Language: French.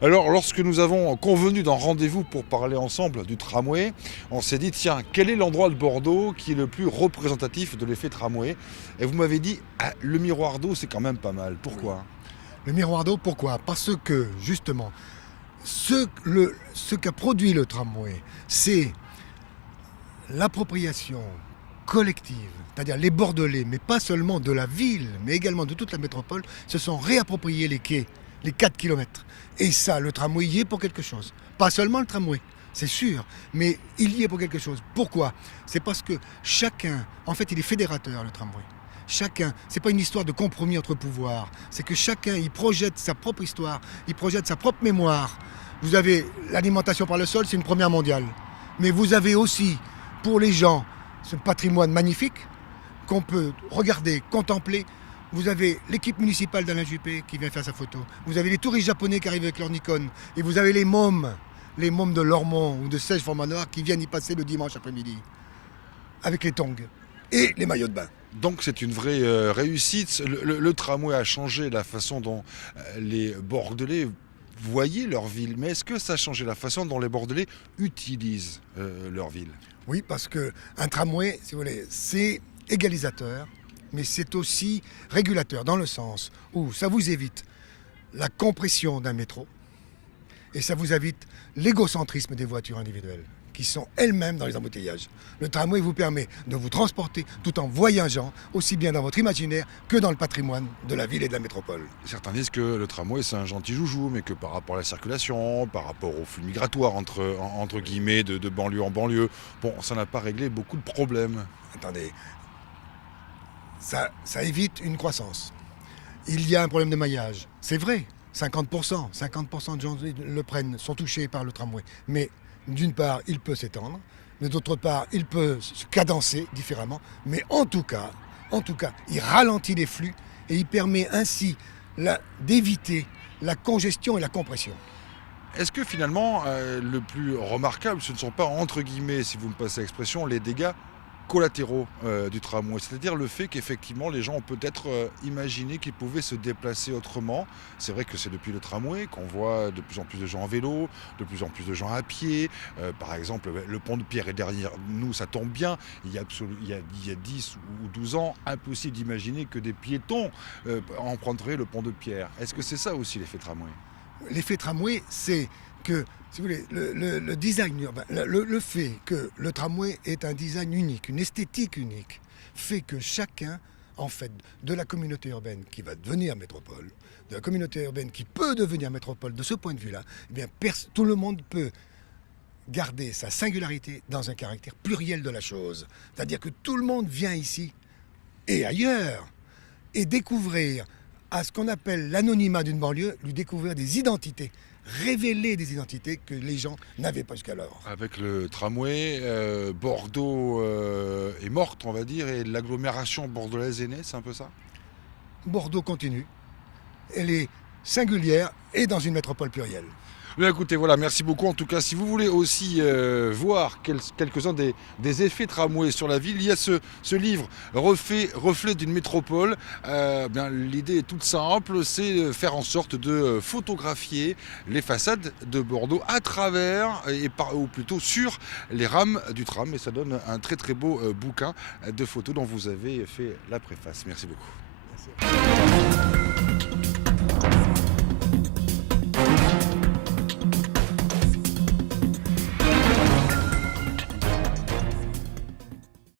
Alors, lorsque nous avons convenu d'un rendez-vous pour parler ensemble du tramway, on s'est dit, tiens, quel est l'endroit de Bordeaux qui est le plus représentatif de l'effet tramway? Et vous m'avez dit, ah, le miroir d'eau, c'est quand même pas mal. Pourquoi? Le miroir d'eau, pourquoi? Parce que, justement, ce qu'a produit le tramway, c'est l'appropriation collective, c'est-à-dire les Bordelais, mais pas seulement de la ville, mais également de toute la métropole, se sont réappropriés les quais, les 4 kilomètres. Et ça, le tramway y est pour quelque chose. Pas seulement le tramway, c'est sûr, mais il y est pour quelque chose. Pourquoi? C'est parce que chacun, en fait, il est fédérateur, le tramway. Chacun, c'est pas une histoire de compromis entre pouvoirs, c'est que chacun, il projette sa propre histoire, il projette sa propre mémoire. Vous avez l'alimentation par le sol, c'est une première mondiale. Mais vous avez aussi, pour les gens, ce patrimoine magnifique qu'on peut regarder, contempler. Vous avez l'équipe municipale d'Alain Juppé qui vient faire sa photo. Vous avez les touristes japonais qui arrivent avec leur Nikon. Et vous avez les mômes de Lormont ou de Sèche-Formanoir qui viennent y passer le dimanche après-midi avec les tongs et les maillots de bain. Donc c'est une vraie réussite. Le tramway a changé la façon dont les Bordelais voyaient leur ville. Mais est-ce que ça a changé la façon dont les Bordelais utilisent leur ville? Oui, parce qu'un tramway, si vous voulez, c'est égalisateur, mais c'est aussi régulateur, dans le sens où ça vous évite la compression d'un métro et ça vous évite l'égocentrisme des voitures individuelles, qui sont elles-mêmes dans les embouteillages. Le tramway vous permet de vous transporter tout en voyageant, aussi bien dans votre imaginaire que dans le patrimoine de la ville et de la métropole. Certains disent que le tramway c'est un gentil joujou, mais que par rapport à la circulation, par rapport au flux migratoire entre guillemets de banlieue en banlieue, bon, ça n'a pas réglé beaucoup de problèmes. Attendez, ça évite une croissance. Il y a un problème de maillage, c'est vrai, 50% de gens le prennent, sont touchés par le tramway. Mais d'une part, il peut s'étendre, mais d'autre part, il peut se cadencer différemment. Mais en tout cas, il ralentit les flux et il permet ainsi d'éviter la congestion et la compression. Est-ce que finalement, le plus remarquable, ce ne sont pas, entre guillemets, si vous me passez l'expression, les dégâts collatéraux du tramway, c'est-à-dire le fait qu'effectivement les gens ont peut-être imaginé qu'ils pouvaient se déplacer autrement. C'est vrai que c'est depuis le tramway qu'on voit de plus en plus de gens en vélo, de plus en plus de gens à pied. Par exemple, le pont de Pierre est derrière nous, ça tombe bien. Il y a 10 ou 12 ans, impossible d'imaginer que des piétons emprunteraient le pont de Pierre. Est-ce que c'est ça aussi l'effet tramway? L'effet tramway, c'est que, si vous voulez, le design urbain, le fait que le tramway est un design unique, une esthétique unique, fait que chacun, en fait, de la communauté urbaine qui va devenir métropole, de la communauté urbaine qui peut devenir métropole de ce point de vue-là, eh bien, tout le monde peut garder sa singularité dans un caractère pluriel de la chose. C'est-à-dire que tout le monde vient ici et ailleurs et découvrir à ce qu'on appelle l'anonymat d'une banlieue, lui découvrir des identités, révéler des identités que les gens n'avaient pas jusqu'alors. Avec le tramway, Bordeaux est morte, on va dire, et l'agglomération bordelaise est née, c'est un peu ça? Bordeaux continue, elle est singulière et dans une métropole plurielle. Bien, écoutez, voilà, merci beaucoup. En tout cas, si vous voulez aussi voir quelques-uns des effets tramway sur la ville, il y a ce livre, Reflet d'une métropole. Bien, l'idée est toute simple, c'est de faire en sorte de photographier les façades de Bordeaux à travers, ou plutôt sur les rames du tram. Et ça donne un très très beau bouquin de photos dont vous avez fait la préface. Merci beaucoup. Merci.